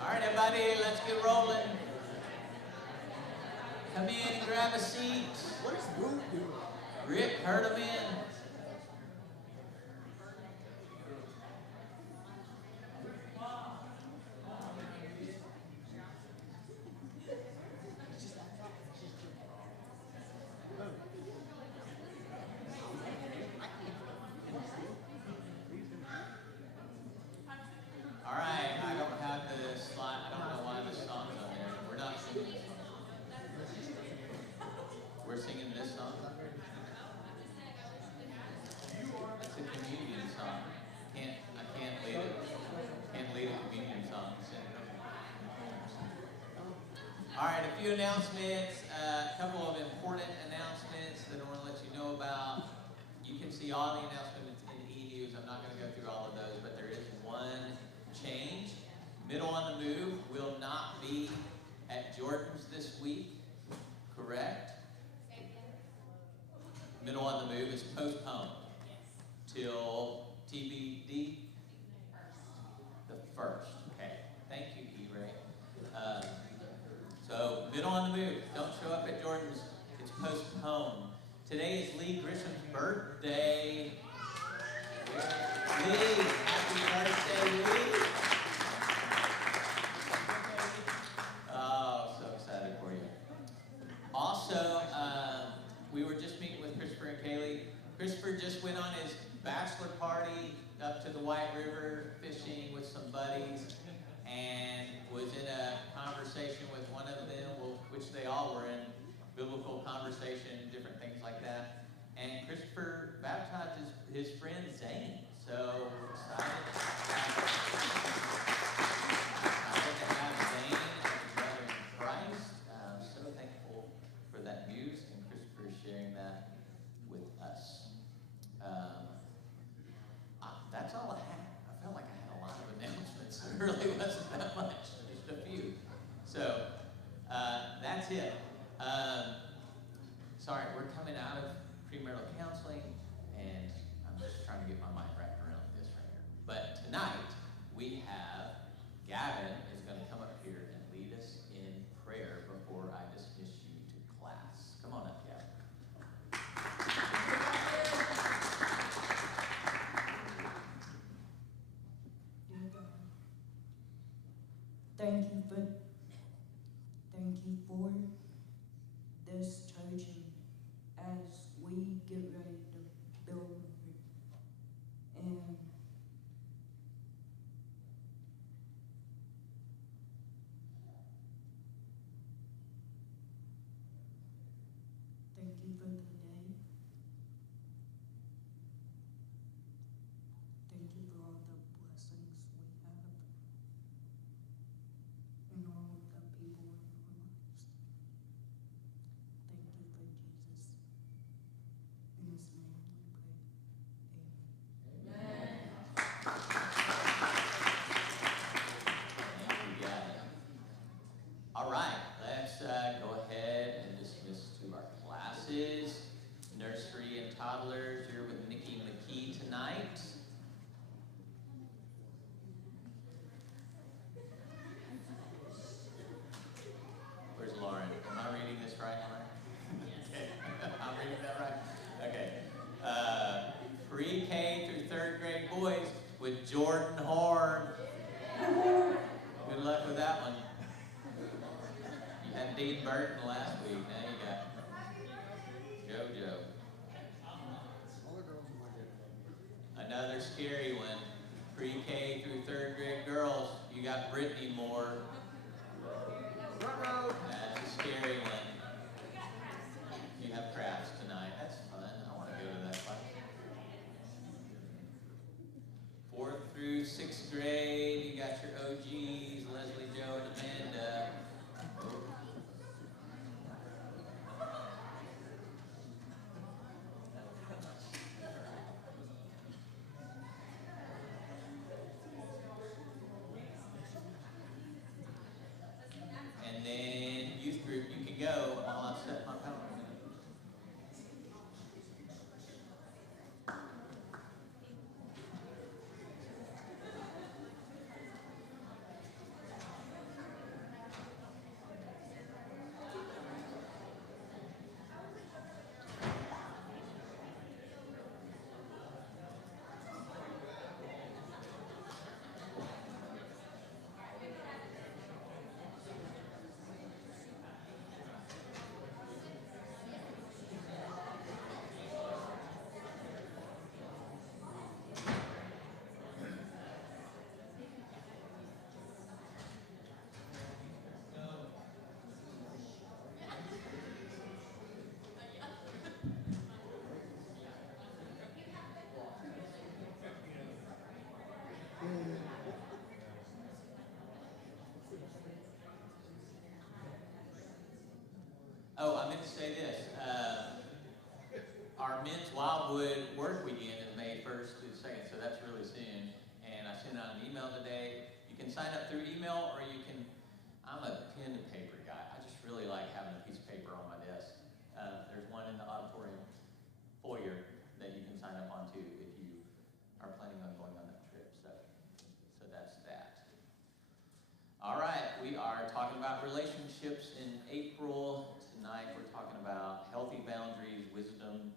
All right, everybody, let's get rolling. Come in and grab a seat. What is Root doing? Rick, herd them in. All right, I don't have the slide. I don't know why this song's on there. We're not singing this song. We're singing this song. It's a communion song. I can't lead it. Can't lead a communion song. All right, a few announcements. A couple of important announcements that I want to let you know about. You can see all the announcements in e-news. I'm not going to go through all of those, but there is one change. Middle on the Move will not be at Jordan's this week, correct? Middle on the Move is postponed till TBD the 1st. Okay, thank you, E-Ray. So Middle on the Move, don't show up at Jordan's, it's postponed. Today is Lee Grisham's birthday. Lee, happy birthday, Lee. Oh, so excited for you. Also, we were just meeting with Christopher and Kaylee. Christopher just went on his bachelor party up to the White River fishing with some buddies and was in a conversation with one of them, which they all were in, biblical conversation, different things like that. And Christopher baptized his friend Zane. So we're excited to have Zane as a brother in Christ. So thankful for that news and Christopher sharing that with us. That's all I had. I felt like I had a lot of announcements. It really wasn't that much, just a few. So that's it. Sorry, we're coming out of premarital counseling, and I'm just trying to get my mind wrapped around this right here. But tonight, we have Gavin is going to come up here and lead us in prayer before I dismiss you to class. Come on up, Gavin. Dear God, thank you for this church, and as we get ready to build it, and thank you for the day, thank you for all the blessings we have and all of the people in our lives. Thank you for Jesus. In his name we pray. Amen. You got it. All right, let's go ahead and dismiss to our classes. Nursery and toddlers, you're with Nikki McKee tonight. Where's Lauren? Am I reading this right, Lauren? Okay, I'm reading that right? Okay. Pre-K through 3rd grade boys with Jordan Horn. Good luck with that one. You had Dean Burton last week, now you got JoJo. Another scary one. Pre-K through 3rd grade girls, you got Brittany Moore. That's a scary one. You have crafts tonight. That's fun. I want to go to that class. 4th through 6th grade, you got your OGs, Leslie, Joe, and Amanda. And then youth group, you can go while I set my power. Oh, I meant to say this. Our Men's Wildwood work weekend is May 1st through the 2nd, so that's really soon. And I sent out an email today. You can sign up through email, or you can, I'm a pen and paper guy. I just really like having a piece of paper on my desk. There's one in the auditorium foyer that you can sign up on too if you are planning on going on that trip. So that's that. All right, we are talking about relationships in April. Tonight we're talking about healthy boundaries, wisdom,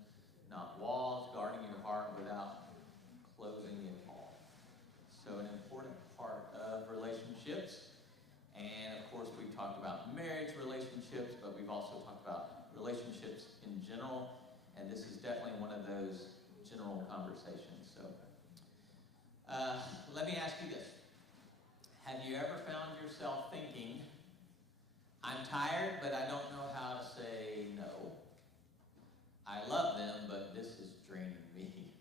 not walls, guarding your heart without closing it all. So an important part of relationships. And of course we've talked about marriage relationships, but we've also talked about relationships in general. And this is definitely one of those general conversations. So let me ask you this. Have you ever found yourself thinking, I'm tired, but I don't know how to say no. I love them, but this is draining me.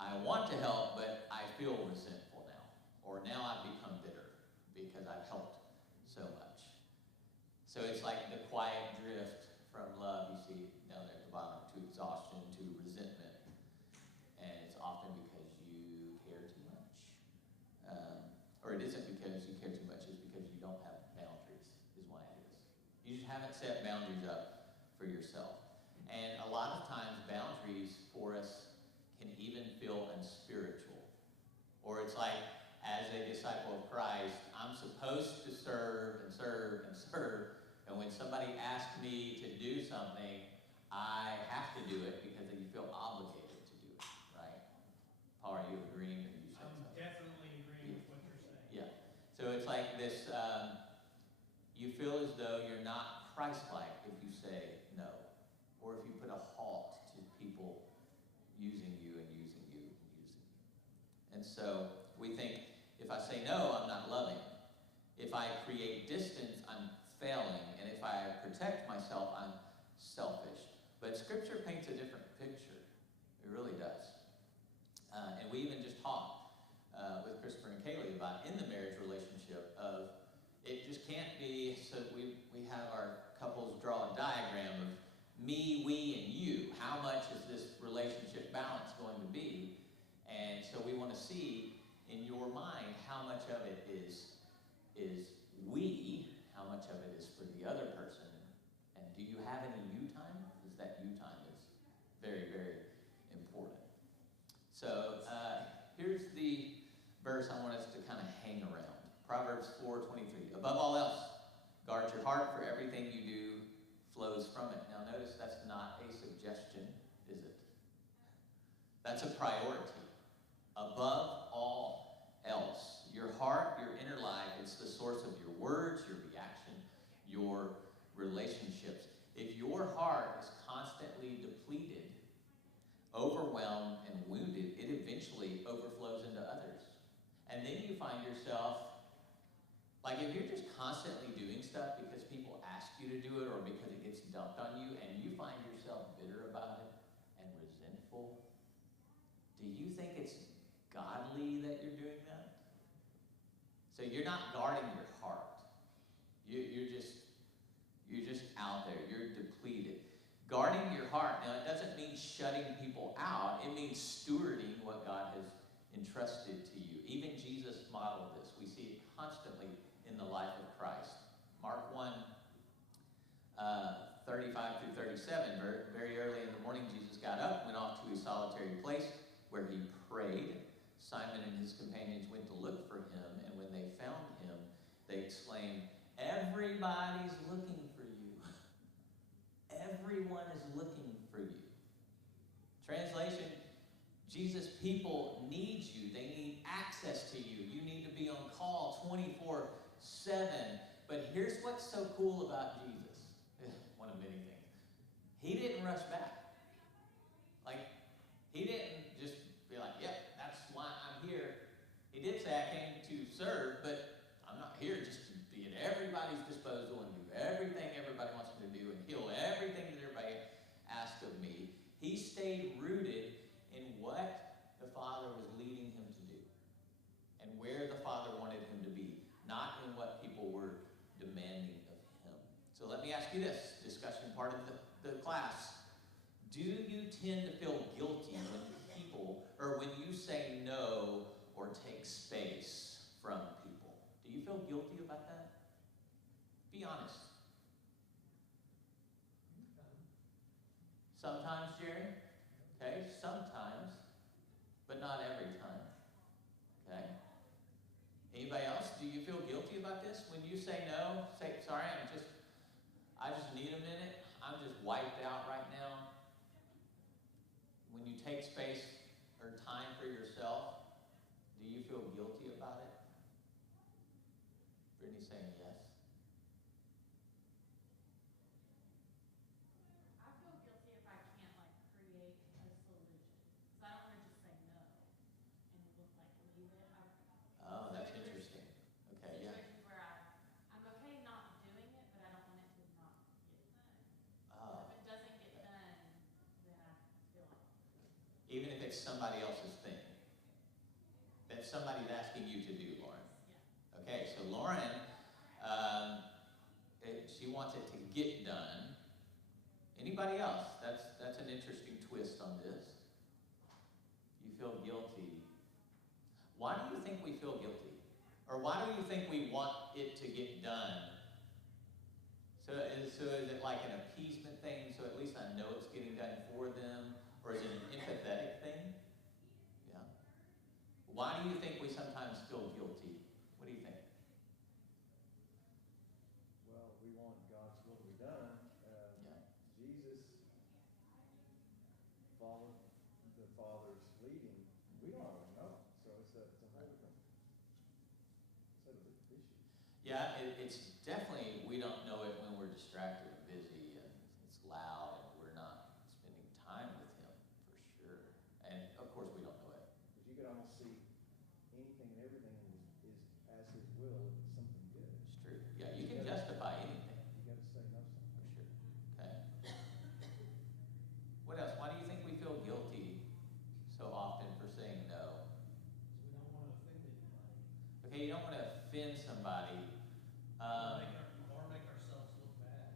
I want to help, but I feel resentful now. Or now I've become bitter because I've helped so much. So it's like the quiet drift from love, you see down there at the bottom, to exhaustion, to resentment. And it's often because you care too much. Or it isn't because you care too much, it's because you don't have boundaries, is why it is. You just haven't set boundaries up for yourself. And a lot of times, boundaries for us can even feel unspiritual. Or it's like, as a disciple of Christ, I'm supposed to serve and serve and serve, and when somebody asks me to do something, I have to do it because you feel obligated to do it, right? Paul, are you agreeing? Or you said something? Definitely agreeing with what you're saying. Yeah. So it's like this, you feel as though you're not Christ-like if you say no, or if you put a halt to people using you and using you and using you. And so we think, if I say no, I'm not loving. If I create distance, I'm failing. And if I protect myself, I'm selfish. But Scripture paints a different picture. It really does. And we even just talked me, we, and you. How much is this relationship balance going to be? And so we want to see in your mind how much of it is we, how much of it is for the other person. And do you have any you time? Because that you time is very, very important. So here's the verse I want us to kind of hang around. Proverbs 4:23. Above all else, guard your heart, for everything you do flows from it. Now notice that's not a suggestion, is it? That's a priority. Above all else, your heart, your inner life, it's the source of your words, your reaction, your relationships. If your heart is constantly depleted, overwhelmed, and wounded, it eventually overflows into others. And then you find yourself, like if you're just constantly doing stuff because people ask you to do it or because it gets dumped on you and you find yourself bitter about it and resentful, do you think it's godly that you're doing that? So you're not guarding your heart. You're just out there. You're depleted. Guarding your heart, now it doesn't mean shutting people out. It means stewarding what God has entrusted to you. Even Jesus modeled this. We see it constantly in the life of Christ. Mark 1, 35 through 37. Very early in the morning, Jesus got up, went off to a solitary place where he prayed. Simon and his companions went to look for him, and when they found him, they exclaimed, "Everybody's looking for you." Everyone is looking for you. Translation, Jesus' people need you. They need access to you. You need to be on call 24/7. But here's what's so cool about Jesus. One of many things. He didn't rush back. Like, he didn't just be like, yep, that's why I'm here. He did say I came to serve, but I'm not here just to be at everybody's disposal and do everything everybody wants me to do and heal everything that everybody asks of me. He stayed rooted in what the Father was leading him to do and where the Father wanted him to be, not in what people were demanding of him. So let me ask you this, discussion part of the class. Do you tend to feel guilty when people, or when you say no or take space from people? Do you feel guilty about that? Be honest. Sometimes, Jerry? Okay, sometimes, but not every time. Okay? Anybody else? Do you feel guilty about this? When you say no, say, sorry, I just need a minute. I'm just wiped out right now. When you take space or time for yourself, do you feel guilty about it? Brittany's saying yes. I feel guilty if I can't create a solution. Because I don't want to just say no and leave it. Oh, that's interesting. Okay, yeah. Situations where I'm okay not doing it, but I don't want it to not get done. Oh. If it doesn't get done, then I feel like Even if it's somebody else's thing. That somebody's asking you to do, Lauren. yeah. Okay, so Lauren, she wants it to get done. Anybody else? That's an interesting twist on this. You feel guilty. Why do you think we feel guilty? Or why do you think we want it to get done? So is it like an appeasement thing, so at least I know it's getting done for them? Or is it an empathetic thing? Yeah. Why do you think we sometimes feel guilty? What do you think? Well, we want God's will to be done. Yeah. Jesus followed the Father's leading. We don't always know, so it's a whole different set of issues. Yeah, it's definitely, we don't know it when we're distracted and busy and it's loud and we're not spending time with him, for sure. And of course we don't know it. Because you could almost see anything and everything is as his will if it's something good. It's true. Yeah, you can justify anything, You got to say no sometimes. for sure. Okay. What else? Why do you think we feel guilty so often for saying no? We don't want to offend anybody. Okay, you don't want to offend somebody. Or make ourselves look bad.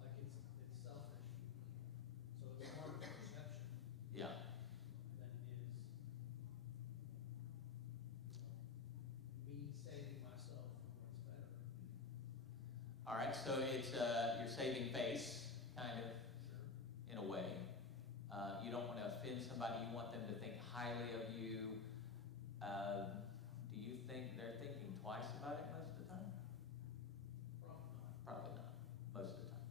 Like it's selfish. saving myself from what's better. All right, so it's you're saving face, kind of, Sure. in a way. You don't want to offend somebody. You want them to think highly of you. Do you think they're thinking twice about it most of the time? Probably not. Probably not, most of the time.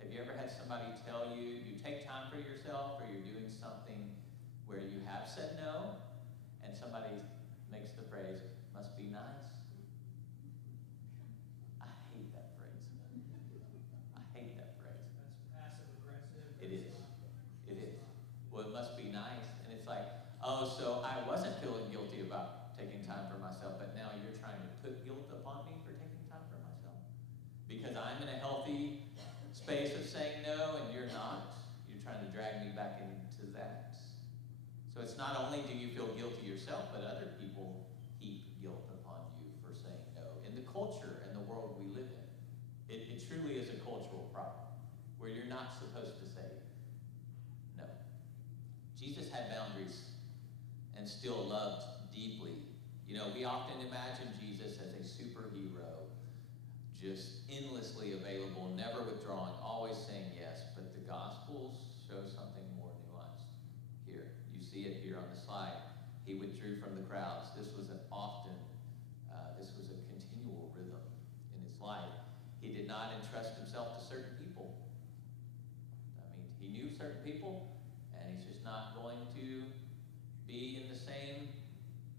Have you ever had somebody tell you, you take time for yourself, or you're doing something where you have said no, and somebody makes the phrase, must be nice? I hate that phrase. I hate that phrase. That's passive aggressive. It It's is. not- It it's is. not- Well, it must be nice. And it's like, oh, so I wasn't feeling guilty about taking time for myself, but now you're trying to put guilt upon me for taking time for myself? Because I'm in a healthy space of saying no and you're not. You're trying to drag me back into that. So it's not only do you feel guilty yourself, but other people heap guilt upon you for saying no. In the culture and the world we live in, it truly is a cultural problem where you're not supposed to say no. Jesus had boundaries and still loved deeply. You know, we often imagine Jesus as a superhero, just endlessly available, never withdrawing, always saying yes. But the Gospels show something more nuanced here. You see it here on the slide. He withdrew from the crowds. This was a continual rhythm in his life. He did not entrust himself to certain people. I mean, he knew certain people, and he's just not going to be in the same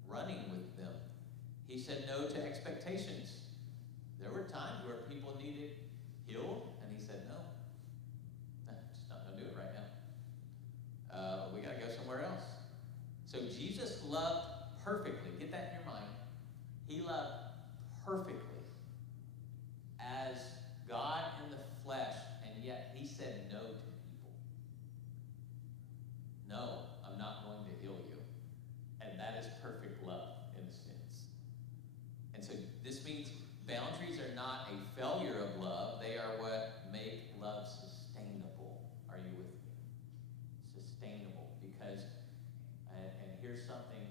running with them. He said no to expectations. There were times where people needed healed, and he said, no, just not going to do it right now. We got to go somewhere else. So Jesus loved perfectly. Get that in your mind. He loved perfectly as God in the flesh, and yet he said no to people. No, I'm not going to heal you. And that is perfect love in a sense. And so this means boundaries are not a failure of love. They are what make love sustainable. Are you with me? Sustainable. Because, and here's something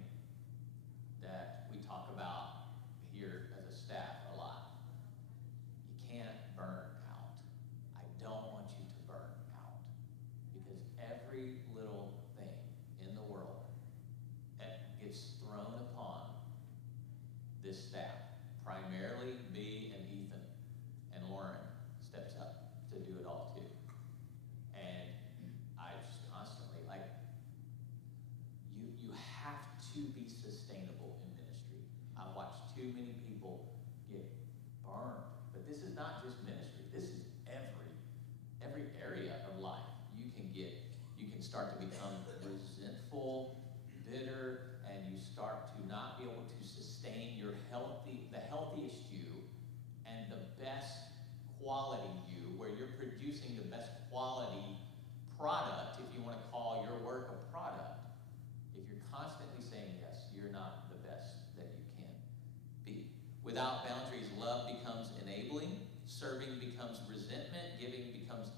that we talk about here as a staff a lot. You can't burn out. I don't want you to burn out. Because every little thing in the world that gets thrown upon this staff, primarily me and Ethan, and Lauren steps up to do it all too. And I just constantly, like, you have to be sustainable in ministry. I've watched too many people get burned. But this is not just ministry. This is every area of life. You can start to become resentful, bitter, and you start to not be able to sustain the healthiest you and the best quality you, where you're producing the best quality product, if you want to call your work a product. If you're constantly saying yes, you're not the best that you can be. Without boundaries, love becomes enabling, serving becomes resentment, giving becomes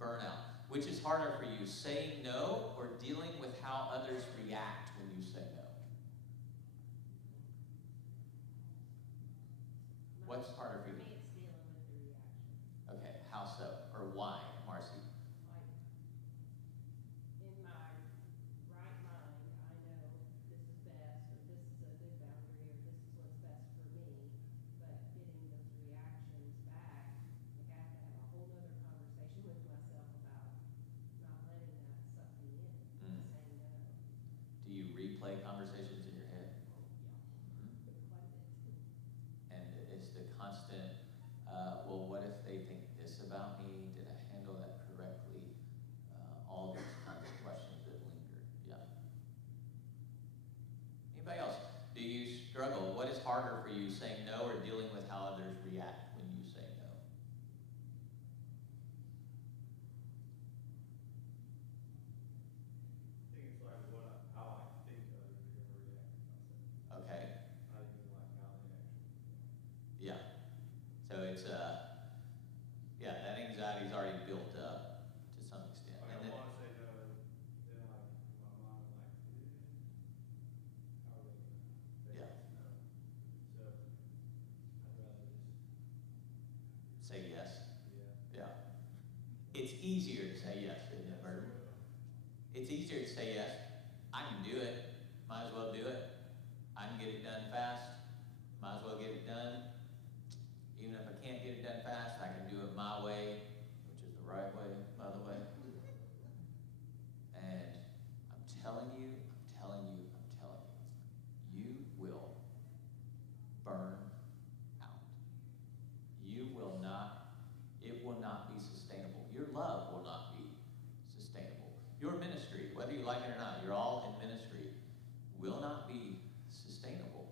burnout. Which is harder for you, saying no or dealing with how others react when you say no? What's harder for For you? me, it's dealing with the reaction. Okay, how so? Or why, Marcy? Like, in my right mind, I know this is best, or this is a good boundary, or this is what's best for me, but getting those reactions back, like I have to have a whole nother conversation with myself about not letting that suck me in, Mm. saying no. Do you replay conversations in your head? Quite a bit. And it's the constant, well, what if they think this about me? Did I handle that correctly? All these kinds of questions that linger. Yeah. Anybody else? Do you struggle? What is harder for you, saying no or dealing with how others react when you say no? I think it's like how I think others are going to react if I say, Okay. not even like how they actually feel. Yeah. So it's yeah, that anxiety's already built up to some extent. Like And I then, want to say no, then like my mind like, how are they going to say Yeah. no? So say yes. Yeah. Yeah. It's easier to say yes, isn't it, Bert? It's easier to say yes. I can do it. Might as well do it. I can get it done fast. Might as well get it done. Even if I can't get it done fast, I can do it my way, which is the right way, by the way. And I'm telling you, you will burn out. You will not, it will not be sustainable. Your love will not be sustainable. Your ministry, whether you like it or not, you're all in ministry, will not be sustainable.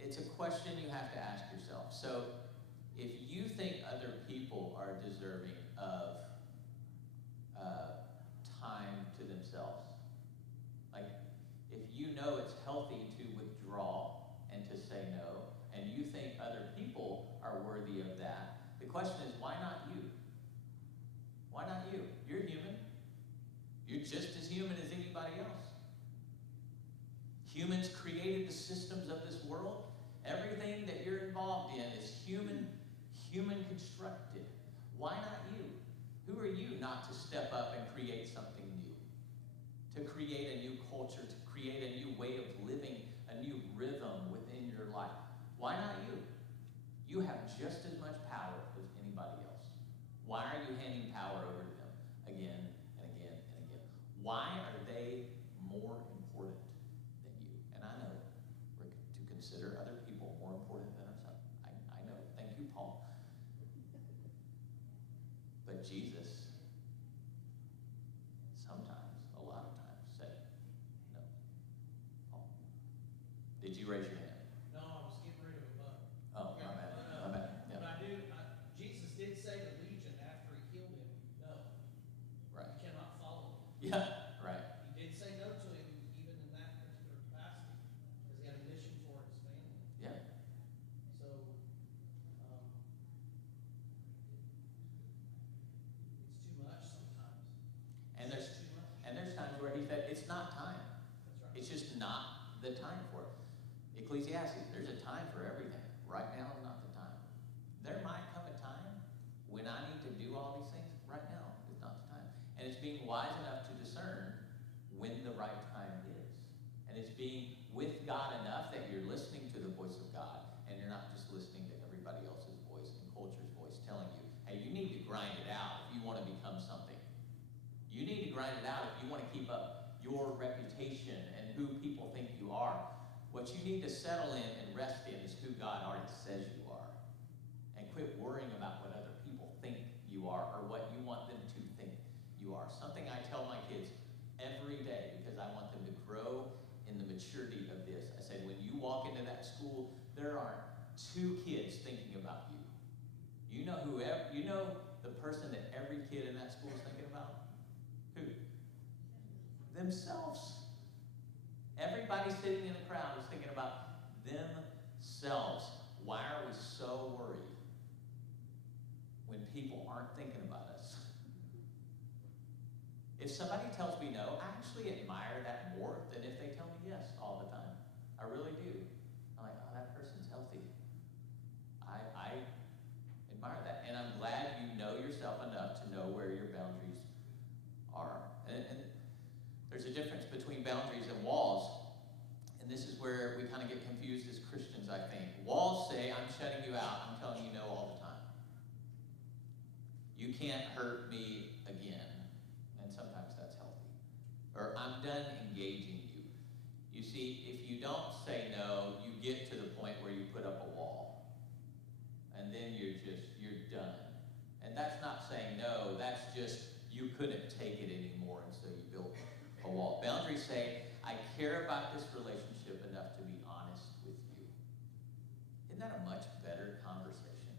It's a question you have to ask yourself. So if you think other people are deserving of time to themselves, like if you know it's healthy to withdraw and to say no, and you think other people are worthy of that, the question is, why not you? Why not you? You're human. You're just as human as anybody else. Humans created the systems of this world. Everything that you're involved in is human constructed. Why not you? Who are you not to step up and create something new? To create a new culture, to create a new way of living, a new rhythm within your life. Why not you? You have just as much power as anybody else. Why are you handing power over to them again and again and again? Why are they more important than you? And I know we're to consider other people more important than ourselves. I know. Thank you, Paul. But Jesus, sometimes, a lot of times, said no. Paul, did you raise your hand? No, I was getting rid of a bug. Oh, my bad. My bad. But Yeah. Jesus did say to Legion after he killed him, no, Right. you cannot follow me. Yeah. Right. He did say no to him even in that particular capacity, because he had a mission for his family. Yeah. So, it's too much sometimes. And there's It's too much. times where he said, it's not time. That's right. It's just not the time for it. Ecclesiastes, there's a time for everything. Right now is not the time. There might come a time when I need to do all these things. Right now is not the time. And it's being wise enough to discern when the right time is. And it's being with God enough that you're listening to the voice of God and you're not just listening to everybody else's voice and culture's voice telling you, hey, you need to grind it out if you want to become something. You need to grind it out if you want to keep up your reputation and who people think you are. What you need to settle in and rest in is who God already says you are. And quit worrying about what other people think you are or what you want them to think you are. Something I tell my kids every day because I want them to grow in the maturity of this. I said, when you walk into that school, there aren't two kids thinking about you. You know the person that every kid in that school is thinking about? Who? Themselves. Everybody sitting in the crowd is thinking about themselves. Why are we so worried when people aren't thinking about us? If somebody tells me no, I actually admire that more than if they tell me yes all the time. I really do. I'm like, oh, that person's healthy. I admire that. And I'm glad you know yourself enough to know where your boundaries are. And there's a difference between boundaries and walls. And this is where we kind of get confused as Christians, I think. Walls say, I'm shutting you out. I'm telling you no all the time. You can't hurt me again. And sometimes that's healthy. Or I'm done engaging you. You see, if you don't say no, you get to the point where you put up a wall. And then you're done. And that's not saying no, that's just you couldn't take it anymore, and so you built a wall. Boundaries say, I care about this relationship enough to be honest with you. Isn't that a much better conversation?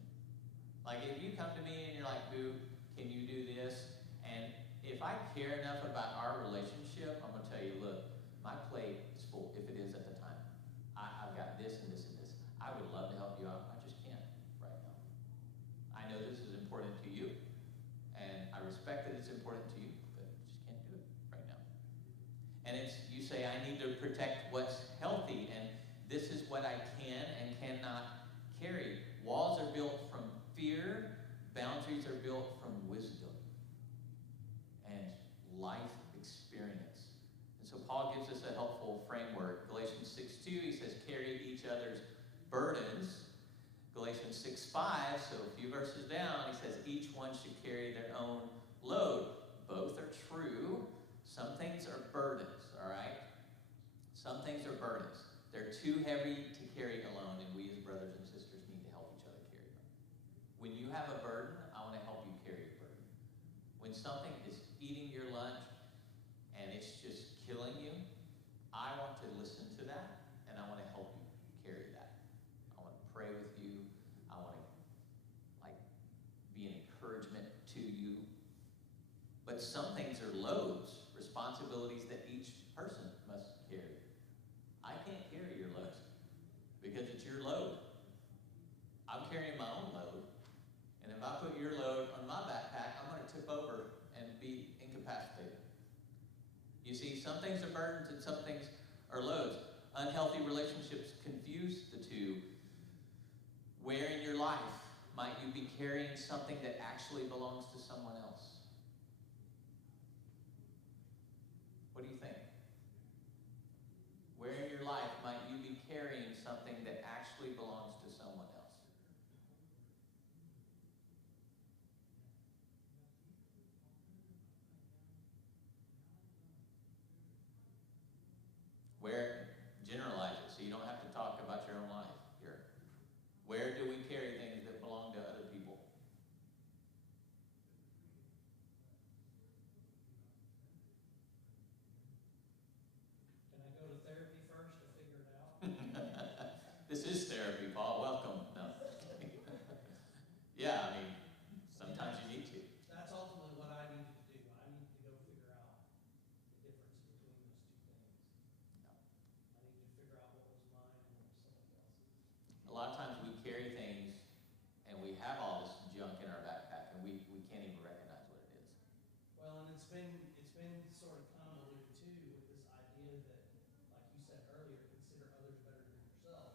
Like if you come to me and you're like, boo, can you do this? And if I care enough about our relationship, I'm going to tell you, look, my plate is full, if it is at the time. I've got this and this and this. I would love to help you out. I just can't right now. I know this is important to you, and I respect that it's important to you, but I just can't do it right now. And you say, I need to protect what's healthy, and this is what I can and cannot carry. Walls are built from fear, boundaries are built from wisdom and life experience. And so Paul gives us a helpful framework. Galatians 6:2, he says, carry each other's burdens. Galatians 6:5, so a few verses down, he says, each one should carry their own load. Both are true. Some things are burdens, all right? Some things are burdens. They're too heavy to carry alone, and we as brothers and sisters need to help each other carry them. When you have a burden, I want to help you carry a burden. When something is eating your lunch and it's just killing you, I want to listen to that, and I want to help you carry that. I want to pray with you. I want to be an encouragement to you. But some things are loads, responsibilities that each person must carry. I can't carry your load because it's your load. I'm carrying my own load. And if I put your load on my backpack, I'm going to tip over and be incapacitated. You see, some things are burdens and some things are loads. Unhealthy relationships confuse the two. Where in your life might you be carrying something that actually belongs to someone else? What do you think? Where in your life might you be carrying something that actually belongs to someone else? Where, generalize it so you don't have to talk about your own life here. Where do we carry things that belong to other people? Can I go to therapy first to figure it out? This is therapy, Paul. Welcome. No. Yeah, I mean, sometimes you need to. That's ultimately what I needed to do. I needed to go figure out the difference between those two things. I needed to figure out what was mine and what was somebody else's. A lot of times we carry things and we have all this junk in our backpack and we can't even recognize what it is. Well, and it's been sort of convoluted too with this idea that, like you said earlier, consider others better than yourself.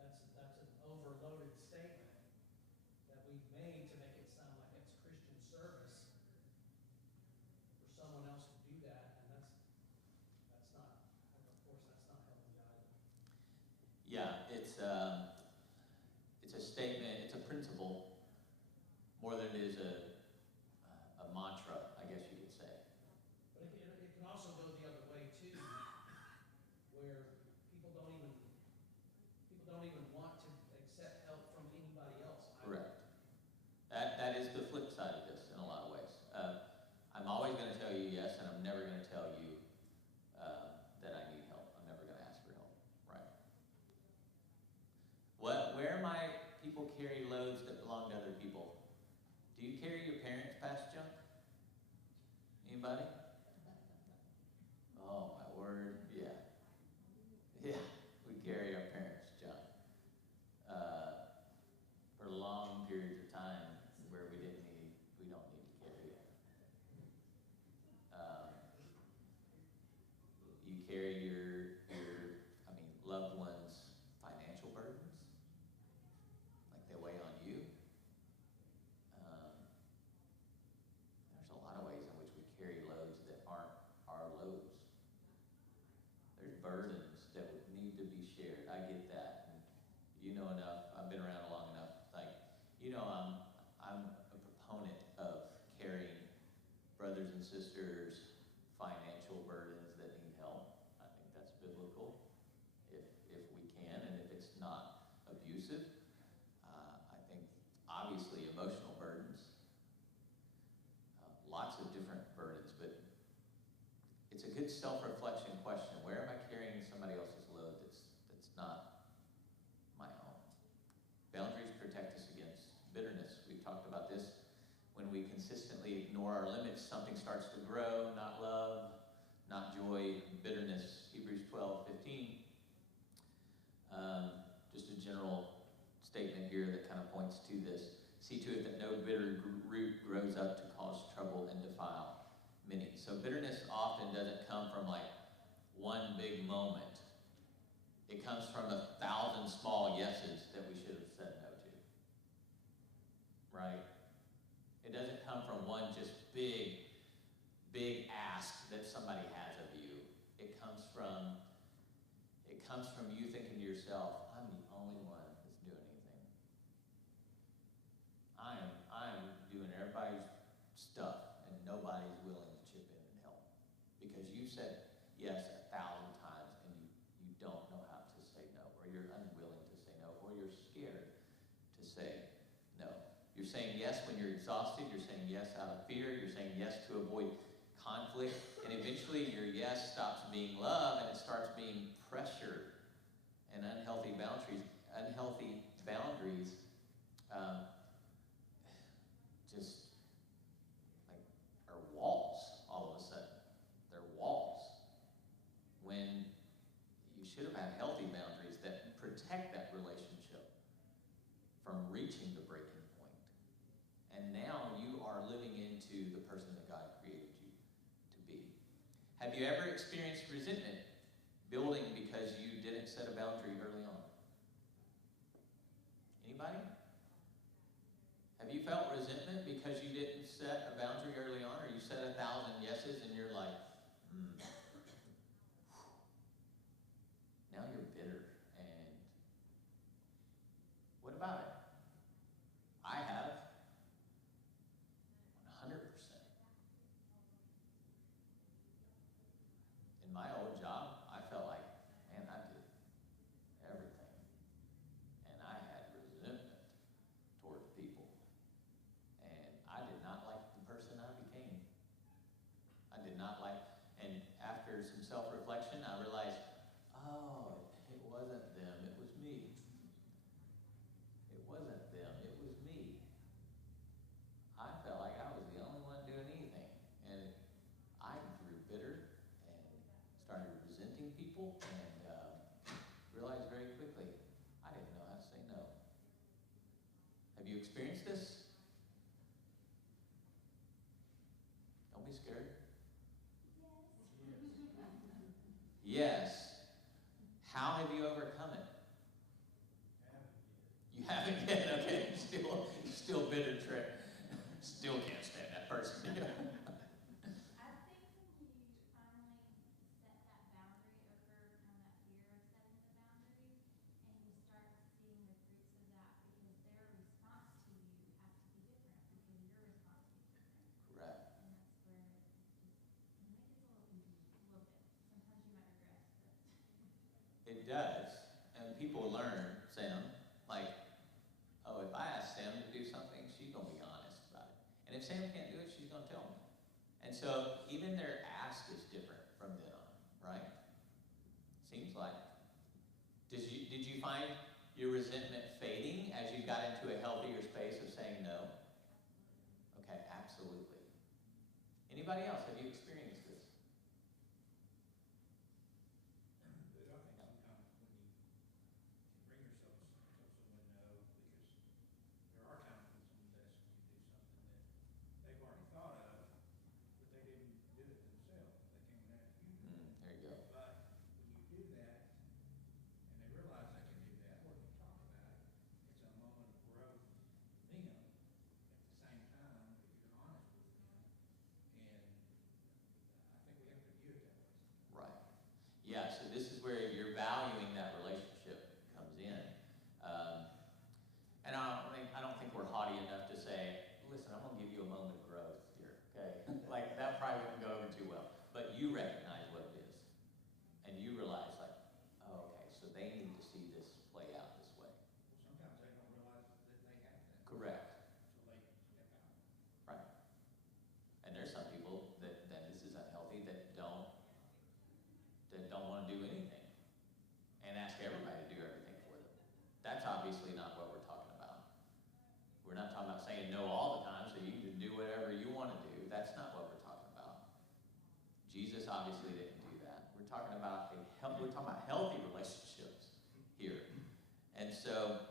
That's an overloaded statement that we've made to make it sound like it's Christian service for someone else to do that, and that's not, of course, that's not healthy either. Yeah, it's a statement, it's a principle more than it is a mantra, I guess you could say. But it can also go the other way too, where people don't even want to accept help from anybody else. Correct. That is the flip side of this in a lot of ways. I'm always going to tell you yes, and I'm never going to tell you that I need help. I'm never going to ask for help, right? Where might people carry loads that belong to other people? Do you carry your parents' past junk? Anybody? Oh, my word, yeah. Yeah, we carry our parents' junk. For long periods of time where we don't need to carry it. You carry your loved ones' financial burdens, like they weigh on you. There's a lot of ways in which we carry loads that aren't our loads. There's burdens that would need to be shared. I get that. And you know enough. I've been around long enough. I'm a proponent of carrying brothers and sisters' financial burdens that need help. I think that's biblical, if we can, and if it's not abusive. I think obviously emotional burdens, lots of different burdens, but it's a good self-reflection question. Where am I carrying somebody else's load that's not my own? Boundaries protect us against bitterness. We've talked about this. When we consistently ignore our limits, something starts to grow, not love, not joy, bitterness. Hebrews 12:15. Just a general statement here that kind of points to this. See to it that no bitter root grows up to cause trouble and defile many. So bitterness often doesn't come from like one big moment. It comes from 1,000 small yeses that we should have said no to. Right? It doesn't come from one just big ask that somebody has of you. It comes from you thinking to yourself, I'm the only one that's doing anything. I'm doing everybody's stuff and nobody's willing to chip in and help. Because you said yes 1,000 times and you don't know how to say no, or you're unwilling to say no, or you're scared to say no. You're saying yes when you're exhausted, you're saying yes out of fear, you're saying yes to avoid conflict, and eventually your yes stops being love and it starts being pressure and unhealthy boundaries. Just like are walls all of a sudden. They're walls. When you should have had healthy boundaries that protect that relationship from reaching the breaking point. And now you are living into the person that God created you to be. Have you ever experienced resentment building because you didn't set a boundary early on? Anybody? Have you felt resentment because you didn't set a boundary early on, or you said 1,000 yeses and you're like, now you're bitter, and what about it? I have 100%. In my old job, I felt like, man, I did everything. And I had resentment towards people. And I did not like the person I became. I did not like, and after some self-reflection, I realized, oh, it wasn't them, it was me. It wasn't them, it was me. I felt like I was the only one doing anything. And I grew bitter and started resenting people and realized very quickly, I didn't know how to say no. Have you experienced this? Don't be scared. Yes. How have you overcome it? You haven't yet. Okay. Still bitter trip. Still can't stand that person. I think when you finally set that boundary, overcome that fear of setting the boundary, and you start seeing the fruits of that, because their response to you has to be different, because your response is different. Correct. And that's where it gets a little bit. Sometimes you might regret it. It does. And people learn, Sam, like, oh, if I ask Sam to do something, she's going to be honest about it. And if Sam can't do it, she's going to tell me. And so even their ask is different from then on, right? Seems like. Did you find your resentment fading as you got into a healthier space of saying no? Okay, absolutely. Anybody else? Have you experienced this? But I think sometimes when you can bring yourself to tell someone no, because there are times when someone's asking you to do something that they've already thought of, but they didn't do it themselves. They came and asked you to do it. There you go. But when you do that, and they realize they can do that, or you talk about it, it's a moment of growth for them. At the same time, if you're honest with them, and I think we have to view it that way. Right. Yeah, so this is where you're valuing that relationship comes in. And I don't think we're haughty enough to say, listen, I'm going to give you a moment of growth here, okay? Like, that probably wouldn't go over too well. But you recognize what it is. And you realize, like, oh, okay, so they need to see this play out this way. Well, sometimes they don't realize that they have that. Correct. So they step out. Right. And there's some people that this is unhealthy, that don't want to do anything and ask everybody to do everything for them. That's obviously not what we're talking about. We're not talking about saying no all the time so you can do whatever you want to do. That's not what we're talking about. Jesus obviously didn't do that. We're talking about healthy relationships here. And so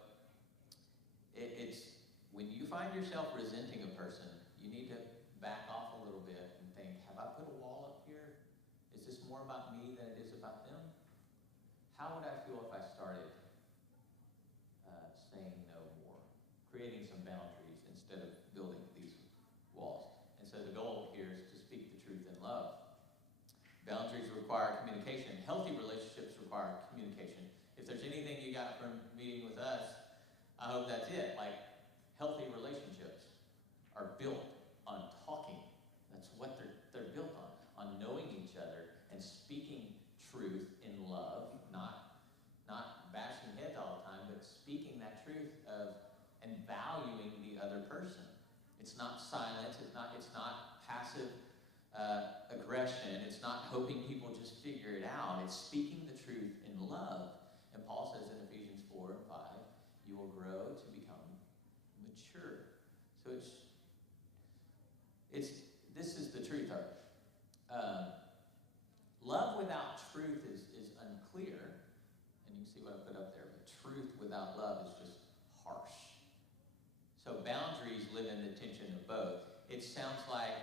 it's when you find yourself resenting a person, you need to back off a little bit and think, have I put a wall up here? Is this more about me than it is about them? how would I feel if I started saying no more, creating some boundaries instead of building these walls? And so the goal here is to speak the truth in love. Boundaries require communication. Healthy relationships require communication. If there's anything you got from meeting with us, I hope that's it. Like, healthy relationships are built on talking. That's what they're built on knowing each other and speaking truth in love, not bashing heads all the time, but speaking that truth of and valuing the other person. It's not silence. It's not passive aggression. It's not hoping people just figure it out. It's speaking the truth in love. And Paul says in Ephesians 4 and 5, you will grow to become mature. So this is the truth of it. Love without truth is unclear, and you can see what I put up there, but truth without love is just harsh. So boundaries live in the tension of both. It sounds like,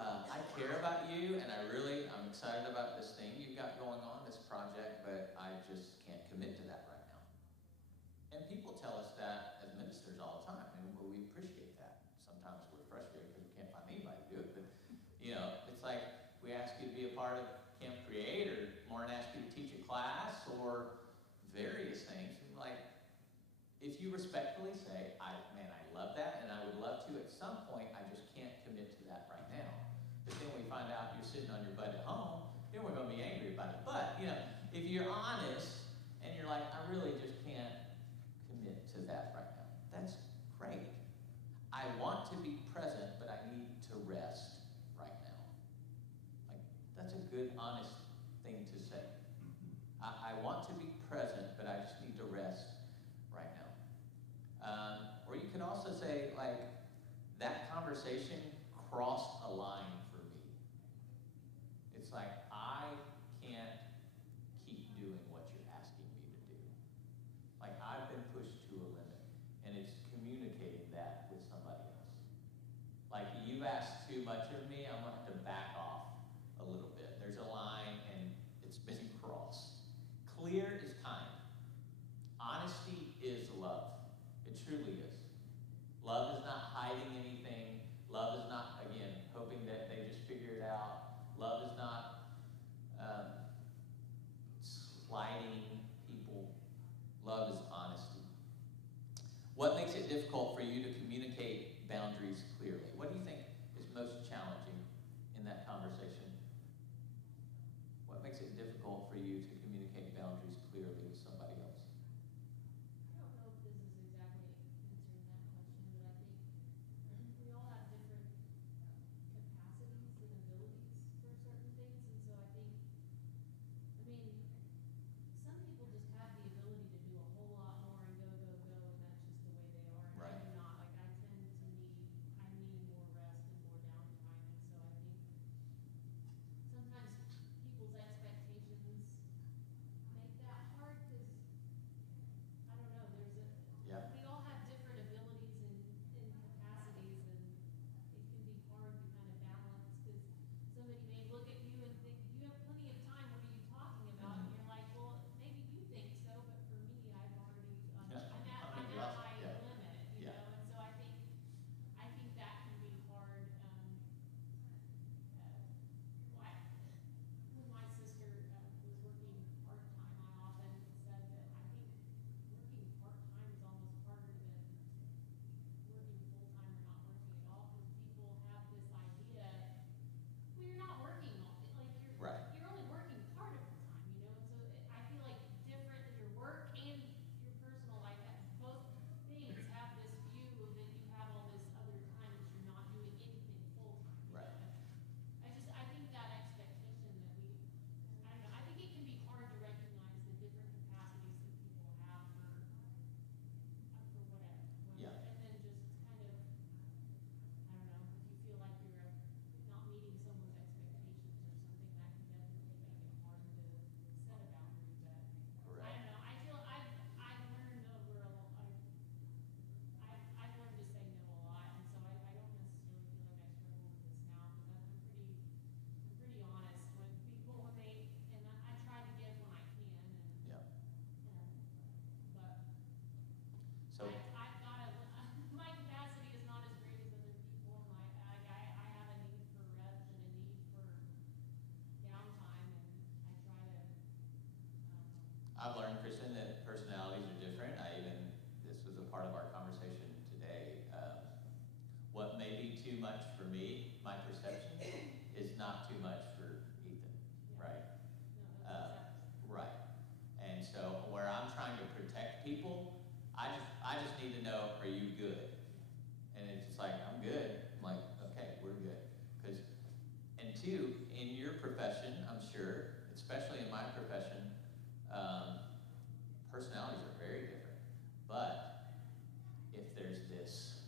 I care about you, and I'm excited about this thing you've got going on, this project, but I just can't commit to that right now. And people tell us that as ministers all the time, and we appreciate that. Sometimes we're frustrated because we can't find anybody to do it, but it's like we ask you to be a part of Camp Create, or Lauren asked you to teach a class, or various things. And like, if you respectfully say, I love that, and I would love to at some point, I just can't commit to that right now. But then we find out you're sitting on your butt at home, then we're going to be angry about it. But, if you're honest, and you're like, I really just can't commit to that right now, that's great. I want to be present, but I need to rest right now. Like, that's a good, honest thing to say. I want to be present, but I just need to rest right now. Or you can also say, like, that conversation crossed a line for me. It's like, I can't keep doing what you're asking me to do. Like, I've been pushed to a limit, and it's communicating that with somebody else. Like, you've asked too much of me, I'm going to have to back off a little bit. There's a line, and it's been crossed. Clear is kind. Honesty is love. It truly is. Love is not hiding anything. Love is not, again, hoping that they just figure it out. Love is not sliding people. Love is honesty. What makes it difficult for you to communicate boundaries clearly? What do you think is most challenging in that conversation? What makes it difficult for you to communicate boundaries clearly with somebody else? I don't know if this is exactly answering that question, but I think we all have different capacities and abilities for certain things, and so I think, some people just have the ability to do a whole lot more and go, and that's just the way they are. And Right. I'm not. Like, I Kristen, that personalities are different. This was a part of our conversation today. What may be too much for me, my perception, is not too much for Ethan, right? No, that's exactly. Right. And so where I'm trying to protect people, I just need to know, are you good? And it's just like, I'm good. I'm like, okay, we're good. And two, in your profession, I'm sure, especially in my profession, personalities are very different. But if there's this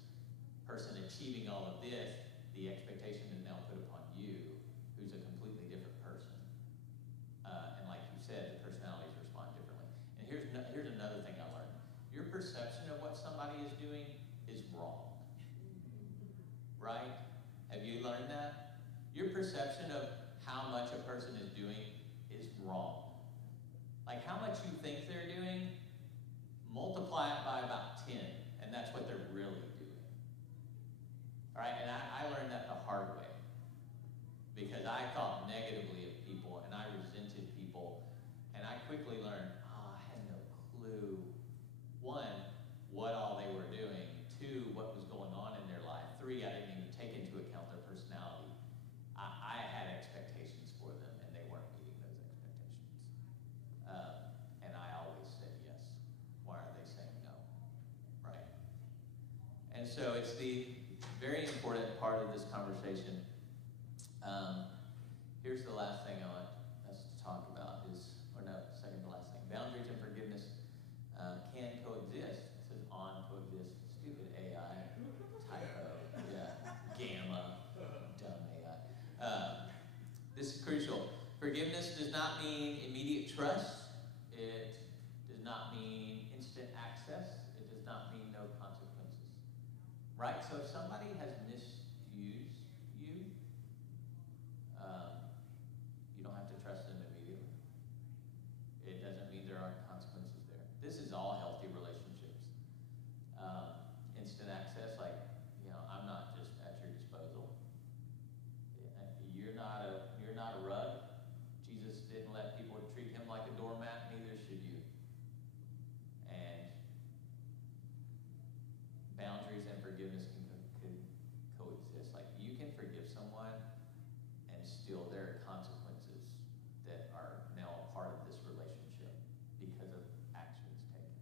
person achieving all of this, the expectation is now put upon you, who's a completely different person. And like you said, the personalities respond differently. And here's another thing I learned. Your perception of what somebody is doing is wrong. Right? Have you learned that? Your perception of how much a person is doing is wrong. Like how much you think they're doing, multiply it by about 10, and that's what they're really doing. All right, and I learned that the hard way because I thought negatively of people and I resented people, and I quickly learned, I had no clue. One, what all they were doing. Two, what was going on in their life. Three, I didn't even take into account their personality. I had expectations for them, and they weren't meeting those expectations. And I always said yes. Why are they saying no? Right? And so it's the very important part of this conversation. Here's the last thing I want us to talk about second to last thing. Boundaries and forgiveness can coexist. It says on coexist. Stupid AI. Typo. Yeah. Gamma. Dumb AI. This is crucial. Forgiveness does not mean immediate trust. It does not mean instant access. It does not mean no consequences. Right? So if somebody has misused you, you don't have to trust them immediately. It doesn't mean there aren't consequences there. This is all healthy relationships. Instant access, like, I'm not just at your disposal. You're not a rug. Jesus didn't let people treat him like a doormat, neither should you. And boundaries and forgiveness can coexist. Like, you can forgive someone, and still there are consequences that are now a part of this relationship because of actions taken.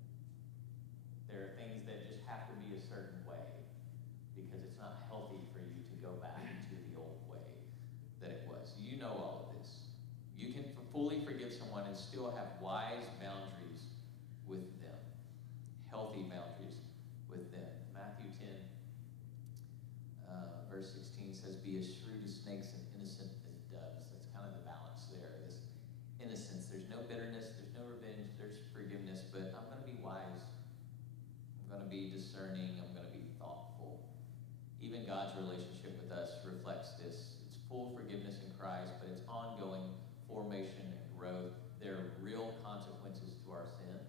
There are things that just have to be a certain way because it's not healthy for you to go back to the old way that it was. You know all of this. You can fully forgive someone and still have wise boundaries with them, healthy boundaries with them. Matthew 10, verse 16 says, be as shrewd as snakes and innocent as doves. That's kind of the balance there. This innocence. There's no bitterness. There's no revenge. There's forgiveness. But I'm going to be wise. I'm going to be discerning. I'm going to be thoughtful. Even God's relationship with us reflects this. It's full forgiveness in Christ, but it's ongoing formation and growth. There are real consequences to our sin.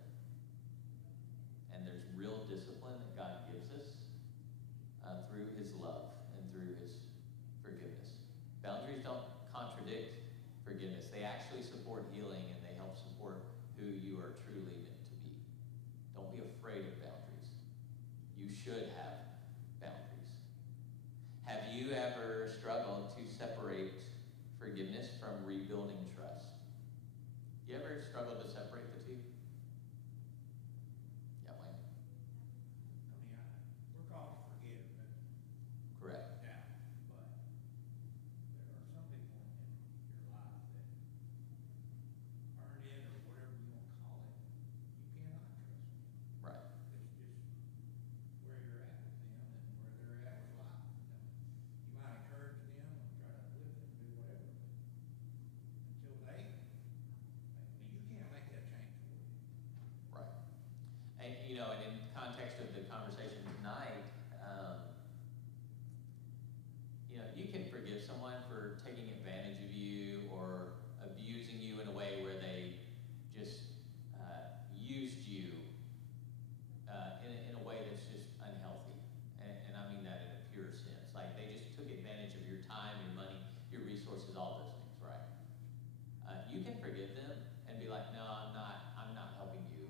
And there's real discipline that God gives us through his love and through his forgiveness. Boundaries don't contradict forgiveness. They actually support healing, and they help support who you are truly meant to be. Don't be afraid of boundaries. You should have boundaries. Have you ever struggled to separate forgiveness from rebuilding trust? You ever struggled to separate the two? Yeah, Wayne. We're called to forgive, but Correct. yeah, but there are some people in your life that earned it or whatever you want to call it. You cannot trust them. Right. It's just where you're at with them and where they're at with life. You might encourage them and try to uplift them and do whatever, but until you can't make that change for you. Right. And, and in context of the conversation tonight, you can forgive someone for taking advantage of you or abusing you in a way where they just used you in a way that's just unhealthy. And I mean that in a pure sense. Like, they just took advantage of your time, your money, your resources, all those things, right? You can forgive them and be like, no, I'm not helping you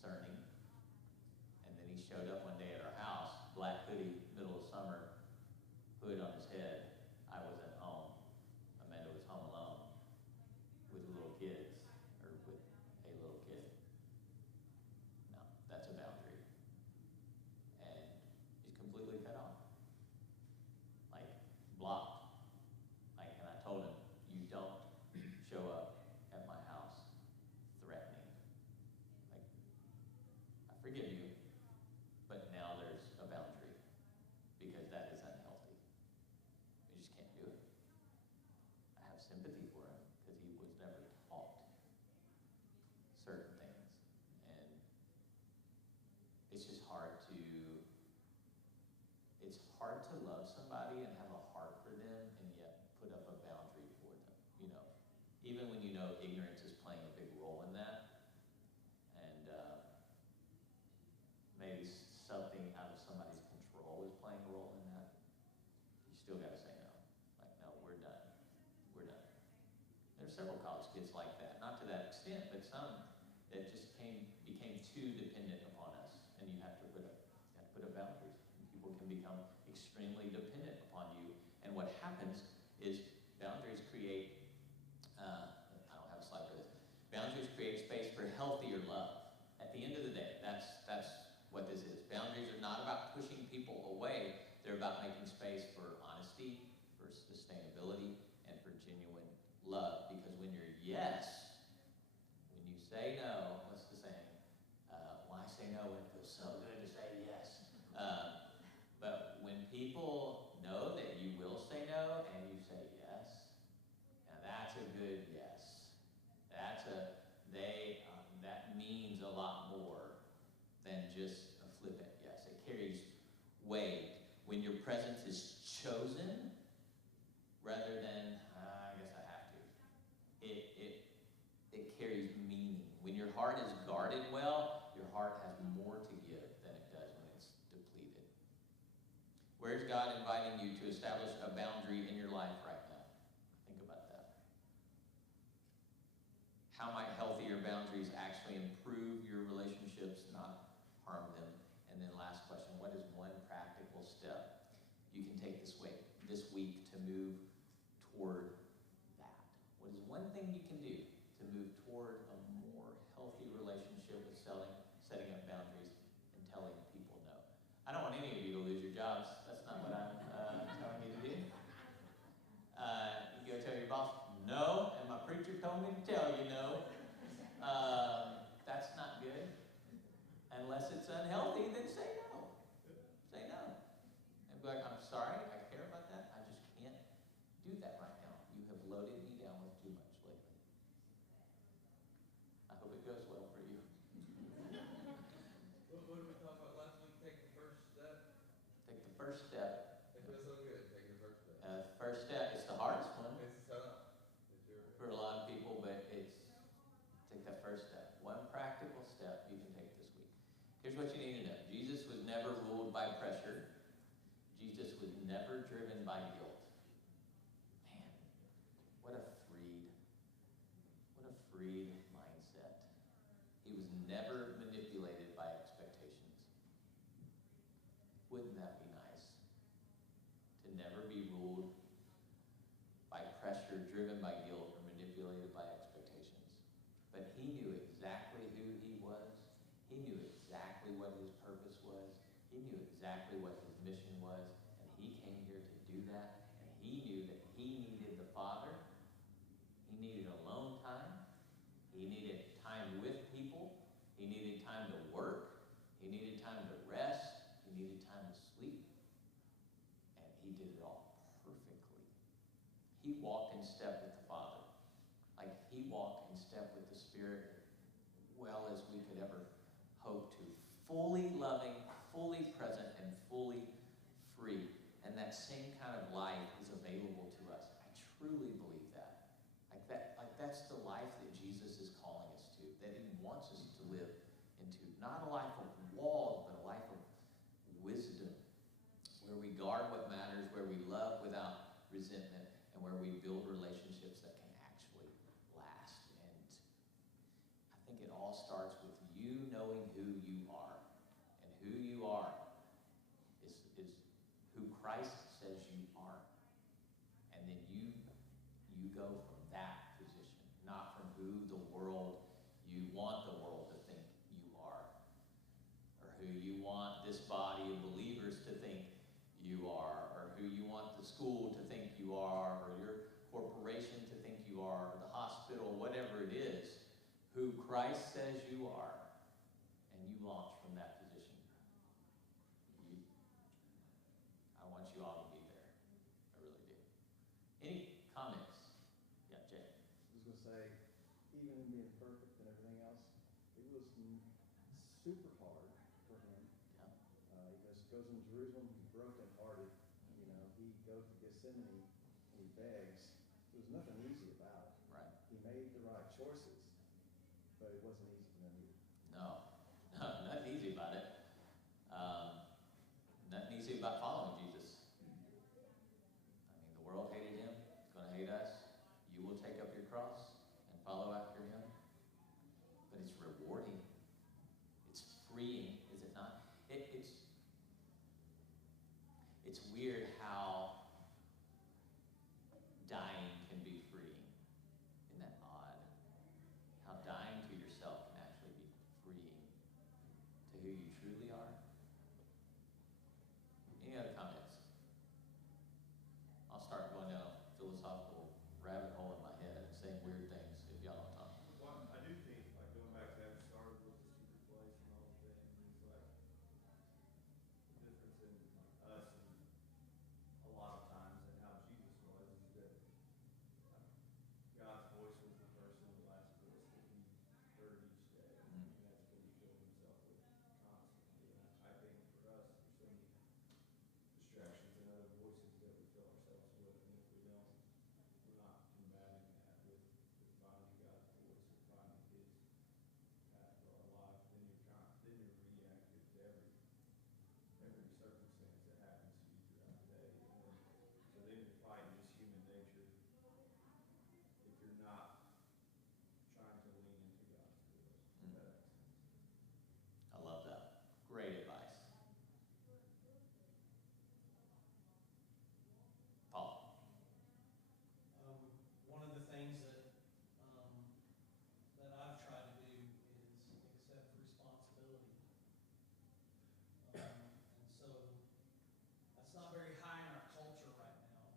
concerning. And then he showed up one day at our house, black hoodie, middle of summer, hood on his head. I wasn't home. Amanda was home alone with little kids, or with a little kid. No, that's a boundary. And he's completely cut off. Like, blocked. Like, and I told him, you don't show up at my house threatening. Like, I forgive you, but now there's a boundary, because that is unhealthy. You just can't do it. I have sympathy for him, because he was never taught certain things. And it's just hard to love somebody and have a heart for them and yet put up a boundary for them, you know. Even when you know ignorance is playing a big role in that, and maybe something out of somebody's control is playing a role in that, you still got to say no. Like, no, we're done. We're done. There's several college kids like that, not to that extent, but some that just became too dependent upon us, and you have to put up boundaries. People can become extremely dependent upon you, and what happens is boundaries create, I don't have a slide for this, boundaries create space for healthier love. At the end of the day, that's what this is. Boundaries are not about pushing people away, they're about making space for honesty, for sustainability, and for genuine love. Because when you're yes, when you say no, what's the saying? Why say no when it feels so good to say yes? But when people know that you will say no and you say yes, now that's a good yes. That means a lot more than just a flippant yes. It carries weight when your presence is chosen rather than I guess I have to. It carries meaning. When your heart is guarded well, your heart has more to give than it does when it's depleted. Where's God inviting you to establish a boundary in your life right now? Think about that. How might healthier boundaries actually improve your relationships, not harm them? And then last question, what is one practical step you can take this week to move toward that? What is one thing you can do to move toward a more healthy relationship with setting up boundaries and telling people no? I don't want any of you to lose your jobs. That's not what I'm telling you to do. You go tell your boss, no, and my preacher told me to tell you no. That's not good. Unless it's unhealthy, then say no. Say no. And be like, I'm sorry, I care about that. I just can't do that right now. You have loaded me down with too much lately. I hope it goes well for you. What did we talk about last week? Take the first step. Take the first step. It feels so good. Take the first step. First step is the hardest one It's tough. for a lot of people, but it's take that first step. One practical step you can take this week. Here's what you need to know. Jesus was never ruled by pressure. Jesus was never driven by guilt. Man, what a freed mindset. He was never manipulated by expectations. Wouldn't that be nice? To never be ruled by pressure, driven by guilt, or manipulated by expectations. But he knew exactly who he was. He knew exactly what his purpose was. He knew exactly what his mission was. And he came here to do that. And he knew that he needed the Father. He needed alone time. He needed time with people. He needed time to work. He needed time to rest. He needed time to sleep. And he did it all perfectly. He walked in step with the Father. Like he walked in step with the Spirit well as we could ever hope to. Fully loving, fully present, and fully free. And that same kind of life is available to us. I truly believe that. That's the life that Jesus is calling us to, that he wants us to live into. Not a life of walls, but a life of wisdom, where we guard what matters, where we love without resentment, and where we build relationships that can actually last. And I think it all starts with you you knowing who you are. And who you are is who Christ says you are. And then you go from that position, not from who the world, you want the world to think you are, or who you want this body of believers to think you are, or who you want the school to think you are, or your corporation to think you are, or the hospital, whatever it is, who Christ says you are, and you launch from that position. I want you all to be there. I really do. Any comments? Yeah, Jay. I was gonna say, even in being perfect and everything else, it was super hard for him. Yeah. He goes in Jerusalem, he's brokenhearted. You know, he goes to Gethsemane and he begs. There was nothing easy about it. Right. He made the right choices, but it wasn't easy for them either. No, nothing easy about it. Nothing easy about following Jesus. I mean, the world hated him. It's going to hate us. You will take up your cross and follow after him. But it's rewarding. It's freeing, is it not? It's weird how dying can be freeing. Isn't that odd? How dying to yourself can actually be freeing to who you truly are. Any other comments? I'll start going down a philosophical rabbit hole in my head and saying weird things if y'all don't talk. Well, I do think, like, going back to that started with the secret place and all the things, it's like, the difference in like, us and a lot of times and how Jesus was is that God's voice was the first and the last voice that he heard each day. And that's what he filled himself with constantly. And I think for us, there's so many distractions and other voices that we fill ourselves with. And if we don't, we're not combating that with finding God's voice and finding his path for our life. Then you're reactive to every circumstance that happens to you throughout the day. So then you're fighting just human nature if you're not trying to lean into God's voice. That makes sense. I love that. Great advice. Paul. One of the things that I've tried to do is accept responsibility. And so that's not very high in our culture right now.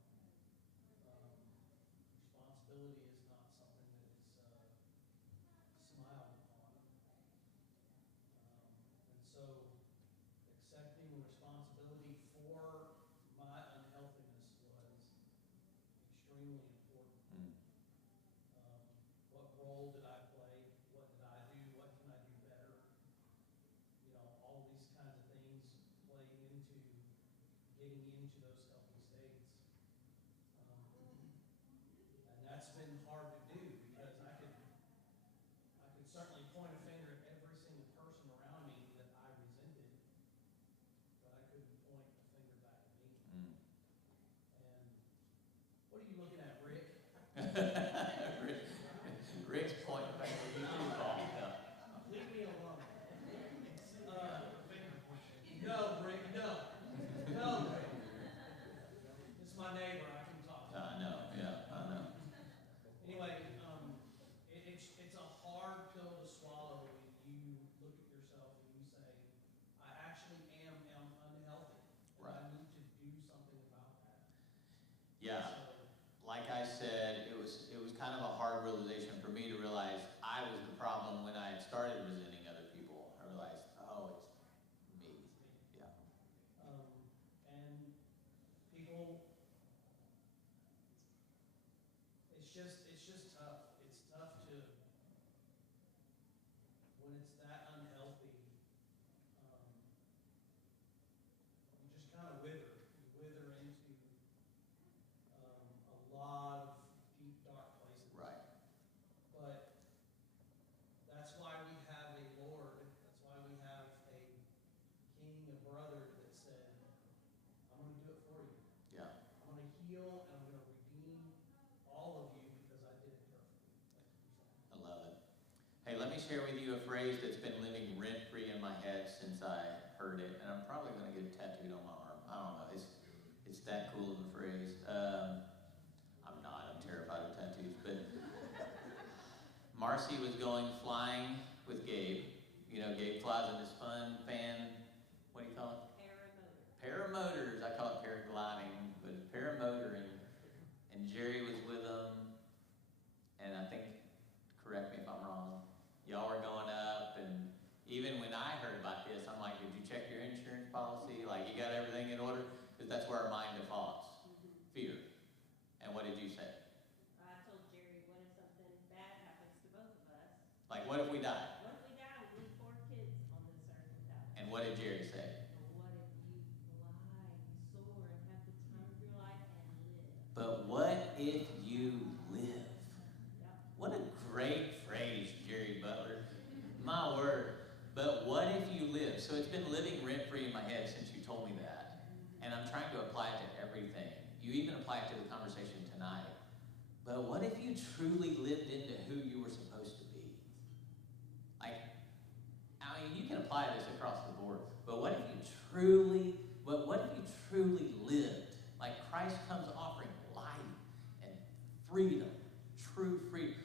Responsibility is not something that is smiled upon. And so accepting responsibility for my unhealthiness was extremely important. What role did I play? What did I do? What can I do better? You know, all these kinds of things play into getting into those healthy states. And that's been hard to do because I could certainly point a finger at every single person around me that I resented, but I couldn't point a finger back at me. And what are you looking at, Rick? Rick's point back to you too, Paul. Yeah. Leave me alone. No, Rick, no. No, Rick. It's my neighbor, I can talk to. I know, yeah, I know. Anyway, it's a hard pill to swallow when you look at yourself and you say, I actually am unhealthy. And Right. I need to do something about that. Yeah. So, Like I said, it was kind of a hard realization for me to realize I was the problem when I had started resenting other people. I realized, oh, it's me. Yeah. and people, it's just tough. It's tough to, when it's that unhealthy, you just kind of wither. You wither into a lot of deep, dark places. Right. But that's why we have a Lord, that's why we have a King, a brother that said, I'm going to do it for you. Yeah. I'm going to heal and I'm going to redeem all of you because I did it perfectly. Like you said. I love it. Hey, let me share share with you a phrase that's been living rent-free in my head since I heard it, and I'm probably going to get it tattooed on my arm. I don't know. It's that cool of a phrase. I'm not. I'm terrified of tattoos. But Marcy was going flying with Gabe. You know, Gabe flies in his fun fan. What do you call it? Paramotors. Paramotors. I call it paragliding, but it's paramotor. And Jerry was with him, and I think, correct me if I'm wrong, y'all were going up, and even when I heard about this, I'm like, did you check your insurance policy? Like, you got everything in order? Because that's where our mind defaults. Fear. And what did you say? I told Jerry, what if something bad happens to both of us? Like, what if we die? What if we die? We leave 4 kids on this earth without us. And what did Jerry say? What if you fly, soar, and have the time of your life and live? But what if you live? Yep. What a great phrase, Jerry Butler. My word. But what if you live? So it's been living rent-free in my head since you told me that. And I'm trying to apply it to everything. You even apply it to the conversation tonight. But what if you truly lived into who you were supposed to be? Like, I mean, you can apply this across the board. But what if you truly lived? Like Christ comes offering life and freedom, true freedom.